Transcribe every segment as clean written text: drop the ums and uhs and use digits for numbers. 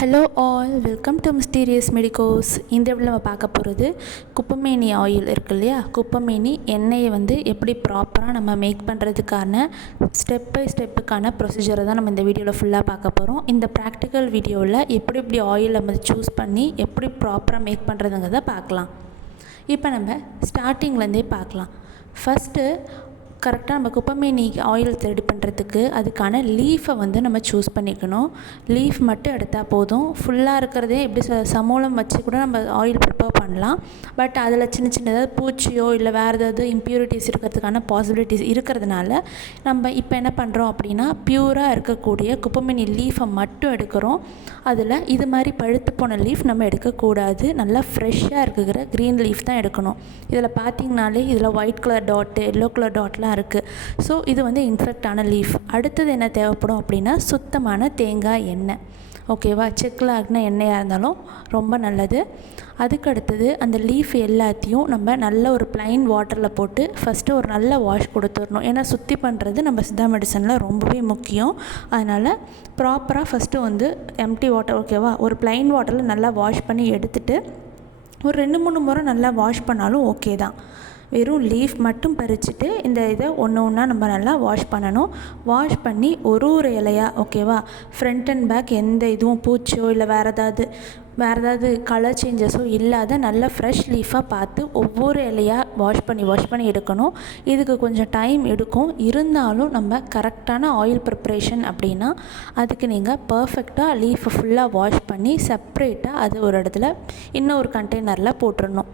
Hello all, welcome to Mysterious Medicos. இந்த வீடியோவில் நம்ம பார்க்க போகிறது குப்பமேனி ஆயில் இருக்கு இல்லையா, குப்பமேனி எண்ணெயை வந்து எப்படி ப்ராப்பராக நம்ம மேக் பண்ணுறதுக்கான ஸ்டெப் பை ஸ்டெப்புக்கான ப்ரொசீஜரை தான் நம்ம இந்த வீடியோவில் ஃபுல்லாக பார்க்க போகிறோம். இந்த ப்ராக்டிக்கல் வீடியோவில் எப்படி ஆயில் நம்ம சூஸ் பண்ணி எப்படி ப்ராப்பராக மேக் பண்ணுறதுங்கிறத பார்க்கலாம். இப்போ நம்ம ஸ்டார்டிங்லேருந்தே பார்க்கலாம். ஃபஸ்ட்டு கரெக்டாக நம்ம குப்பமேனி ஆயில் ரெடி பண்ணுறதுக்கு அதுக்கான லீஃபை வந்து நம்ம சூஸ் பண்ணிக்கணும். லீஃப் மட்டும் எடுத்தால் போதும். ஃபுல்லாக இருக்கிறதே எப்படி சமூலம் வச்சு கூட நம்ம ஆயில் ப்ரிப்பேர் பண்ணலாம். பட் அதில் சின்ன ஏதாவது பூச்சியோ இல்லை வேறு ஏதாவது இம்ப்யூரிட்டிஸ் இருக்கிறதுக்கான பாசிபிலிட்டிஸ் இருக்கிறதுனால நம்ம இப்போ என்ன பண்ணுறோம் அப்படின்னா, பியூராக இருக்கக்கூடிய குப்பமேனி லீஃபை மட்டும் எடுக்கிறோம். அதில் இது மாதிரி பழுத்து போன லீஃப் நம்ம எடுக்கக்கூடாது. நல்லா ஃப்ரெஷ்ஷாக இருக்கிற க்ரீன் லீஃப் தான் எடுக்கணும். இதில் பார்த்திங்கனாலே இதில் white colour dot, yellow colour டாட்லாம் இருக்குது. ஸோ இது வந்து இன்ஃபெக்டான லீஃப். அடுத்தது என்ன தேவைப்படும் அப்படின்னா, சுத்தமான தேங்காய் எண்ணெய். ஓகேவா, செக்கில் ஆகின எண்ணெயாக இருந்தாலும் ரொம்ப நல்லது. அதுக்கு அடுத்தது அந்த லீஃப் எல்லாத்தையும் நம்ம நல்ல ஒரு ப்ளைன் வாட்டரில் போட்டு ஃபஸ்ட்டு ஒரு நல்ல வாஷ் கொடுத்துடணும். ஏன்னா சுத்தி பண்ணுறது நம்ம சித்தா மெடிசனில் ரொம்பவே முக்கியம். அதனால் ப்ராப்பராக ஃபஸ்ட்டு வந்து எம்டி வாட்டர், ஓகேவா, ஒரு ப்ளைன் வாட்டரில் நல்லா வாஷ் பண்ணி எடுத்துகிட்டு ஒரு 2-3 முறை நல்லா வாஷ் பண்ணாலும் ஓகே தான். வெறும் லீஃப் மட்டும் பறிச்சுட்டு இந்த இதை ஒன்று ஒன்றா நம்ம நல்லா வாஷ் பண்ணணும். வாஷ் பண்ணி ஒரு இலையாக, ஓகேவா, ஃப்ரண்ட் அண்ட் பேக் எந்த இதுவும் பூச்சியோ இல்லை வேறு ஏதாவது கலர் சேஞ்சஸோ இல்லாத நல்ல ஃப்ரெஷ் லீஃபாக பார்த்து ஒவ்வொரு இலையாக வாஷ் பண்ணி எடுக்கணும். இதுக்கு கொஞ்சம் டைம் எடுக்கும். இருந்தாலும் நம்ம கரெக்டான ஆயில் ப்ரிப்ரேஷன் அப்படின்னா அதுக்கு நீங்கள் பர்ஃபெக்டாக லீஃபை ஃபுல்லாக வாஷ் பண்ணி செப்ரேட்டாக அது ஒரு இடத்துல இன்னொரு கண்டெய்னரில் போட்டுடணும்.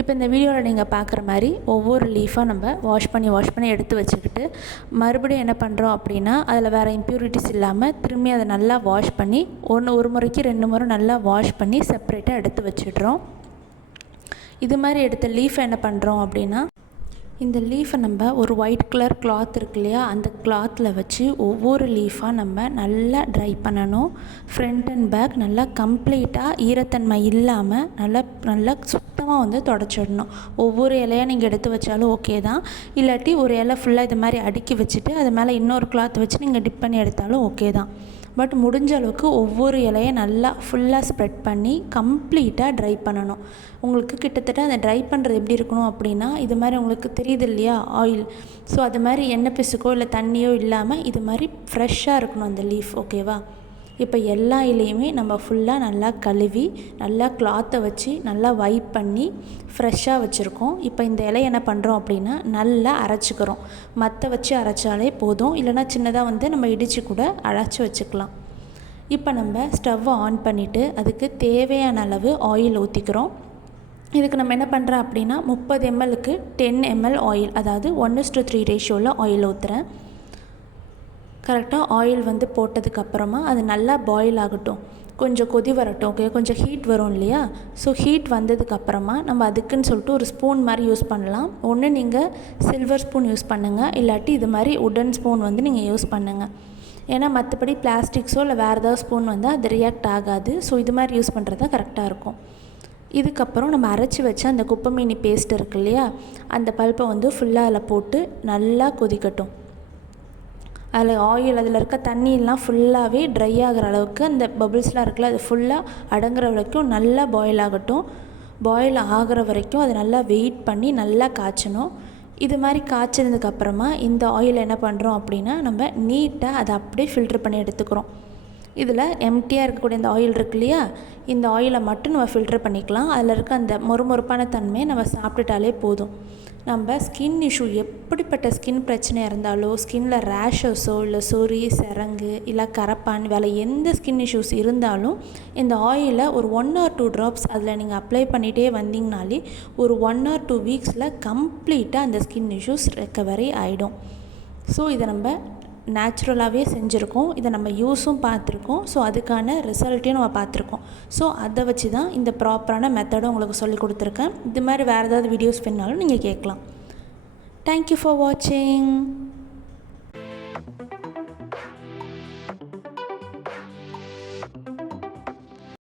இப்போ இந்த வீடியோவில் நீங்கள் பார்க்குற மாதிரி ஒவ்வொரு லீஃபாக நம்ம வாஷ் பண்ணி எடுத்து வச்சுக்கிட்டு மறுபடியும் என்ன பண்ணுறோம் அப்படின்னா, அதில் வேறு இம்ப்யூரிட்டிஸ் இல்லாமல் திரும்பி அதை நல்லா வாஷ் பண்ணி ஒரு முறைக்கு 2 முறை நல்லா வாஷ் பண்ணி செப்பரேட்டாக எடுத்து வச்சிடுறோம். இது மாதிரி எடுத்த லீஃபை என்ன பண்ணுறோம் அப்படின்னா, இந்த லீஃபை நம்ம ஒரு ஒயிட் கலர் கிளாத் இருக்கு இல்லையா, அந்த கிளாத்தில் வச்சு ஒவ்வொரு லீஃபாக நம்ம நல்லா ட்ரை பண்ணணும். ஃப்ரண்ட் அண்ட் பேக் நல்லா கம்ப்ளீட்டாக ஈரத்தன்மை இல்லாமல் நல்லா சுத்தமாக வந்து தொடச்சிடணும். ஒவ்வொரு இலையாக நீங்கள் எடுத்து வச்சாலும் ஓகே தான். இல்லாட்டி ஒரு இலை ஃபுல்லாக இது மாதிரி அடுக்கி வச்சுட்டு அது மேலே இன்னொரு கிளாத் வச்சு நீங்கள் டிப் பண்ணி எடுத்தாலும் ஓகே தான். பட் முடிஞ்ச அளவுக்கு ஒவ்வொரு இலையை நல்லா ஃபுல்லாக ஸ்ப்ரெட் பண்ணி கம்ப்ளீட்டாக ட்ரை பண்ணணும். உங்களுக்கு கிட்டத்தட்ட அந்த ட்ரை பண்ணுறது எப்படி இருக்கணும் அப்படின்னா, இது மாதிரி உங்களுக்கு தெரியுது இல்லையா ஆயில், ஸோ அது மாதிரி எண்ணெய் பிசுக்கோ இல்லை தண்ணியோ இல்லாமல் இது மாதிரி ஃப்ரெஷ்ஷாக இருக்கணும் அந்த லீஃப், ஓகேவா. இப்போ எல்லா இலையுமே நம்ம ஃபுல்லாக நல்லா கழுவி நல்லா கிளாத்தை வச்சு நல்லா வைப் பண்ணி ஃப்ரெஷ்ஷாக வச்சுருக்கோம். இப்போ இந்த இலையை என்ன பண்ணுறோம் அப்படின்னா நல்லா அரைச்சிக்கிறோம். மற்ற வச்சு அரைச்சாலே போதும், இல்லைனா சின்னதாக வந்து நம்ம இடித்து கூட அரைச்சி வச்சுக்கலாம். இப்போ நம்ம ஸ்டவ்வை ஆன் பண்ணிவிட்டு அதுக்கு தேவையான அளவு ஆயில் ஊற்றிக்கிறோம். இதுக்கு நம்ம என்ன பண்ணுறோம் அப்படின்னா 30 mlக்கு 10 ml ஆயில், அதாவது 1:3 ரேஷியோவில் ஆயில் ஊற்றுறேன். கரெக்டாக ஆயில் வந்து போட்டதுக்கப்புறமா அது நல்லா பாயில் ஆகட்டும், கொஞ்சம் கொதி வரட்டும், ஓகே, கொஞ்சம் ஹீட் வரும் இல்லையா. ஸோ ஹீட் வந்ததுக்கப்புறமா நம்ம அதுக்குன்னு சொல்லிட்டு ஒரு ஸ்பூன் மாதிரி யூஸ் பண்ணலாம். ஒன்று நீங்கள் சில்வர் ஸ்பூன் யூஸ் பண்ணுங்கள், இல்லாட்டி இது மாதிரி உடன் ஸ்பூன் வந்து நீங்கள் யூஸ் பண்ணுங்கள். ஏன்னா மற்றபடி பிளாஸ்டிக்ஸோ இல்லை வேறு ஏதாவது ஸ்பூன் வந்து அது ரியாக்ட் ஆகாது. ஸோ இது மாதிரி யூஸ் பண்ணுறது தான் கரெக்டாக இருக்கும். இதுக்கப்புறம் நம்ம அரைச்சி வச்ச அந்த குப்பமேனி பேஸ்ட் இருக்கு இல்லையா, அந்த பல்ப்பை வந்து ஃபுல்லாக அதில் போட்டு நல்லா கொதிக்கட்டும். அதில் இருக்க தண்ணியெல்லாம் ஃபுல்லாகவே ட்ரை ஆகிற அளவுக்கு அந்த பபிள்ஸ்லாம் இருக்குல்ல அது ஃபுல்லாக அடங்குற வரைக்கும் நல்லா பாயில் ஆகட்டும். பாயில் ஆகிற வரைக்கும் அதை நல்லா வெயிட் பண்ணி நல்லா காய்ச்சணும். இது மாதிரி காய்ச்சதுக்கப்புறமா இந்த ஆயில் என்ன பண்ணுறோம் அப்படின்னா, நம்ம நீட்டாக அதை அப்படியே ஃபில்ட்ரு பண்ணி எடுத்துக்கிறோம். இதில் எம்டியாக இருக்கக்கூடிய இந்த ஆயில் இருக்கு இல்லையா, இந்த ஆயிலை மட்டும் நம்ம ஃபில்ட்ரு பண்ணிக்கலாம். அதில் இருக்க அந்த மொறுமொறுப்பான தன்மையை நம்ம சாப்பிட்டுட்டாலே போதும். நம்ம ஸ்கின் இஷ்யூ, எப்படிப்பட்ட ஸ்கின் பிரச்சனையாக இருந்தாலோ, ஸ்கின்னில் ரேஷஸோ இல்லை சொறி, சிரங்கு இல்லை கரப்பான், வேலை எந்த ஸ்கின் இஷ்யூஸ் இருந்தாலும் இந்த ஆயிலை ஒரு 1 or 2 drops அதில் நீங்கள் அப்ளை பண்ணிகிட்டே வந்தீங்கனாலே ஒரு 1 or 2 வீக்ஸில் கம்ப்ளீட்டாக அந்த ஸ்கின் இஷ்யூஸ் ரெக்கவரி ஆகிடும். ஸோ இதை நம்ம நேச்சுரலாகவே செஞ்சுருக்கோம். இதை நம்ம யூஸும் பார்த்துருக்கோம். ஸோ அதுக்கான ரிசல்ட்டையும் நம்ம பார்த்துருக்கோம். ஸோ அதை வச்சு தான் இந்த ப்ராப்பரான மெத்தடை உங்களுக்கு சொல்லி கொடுத்துருக்கேன். இது மாதிரி வேறு ஏதாவது வீடியோஸ் வேணாலும் நீங்கள் கேட்கலாம். தேங்க்யூ ஃபார் வாட்சிங்.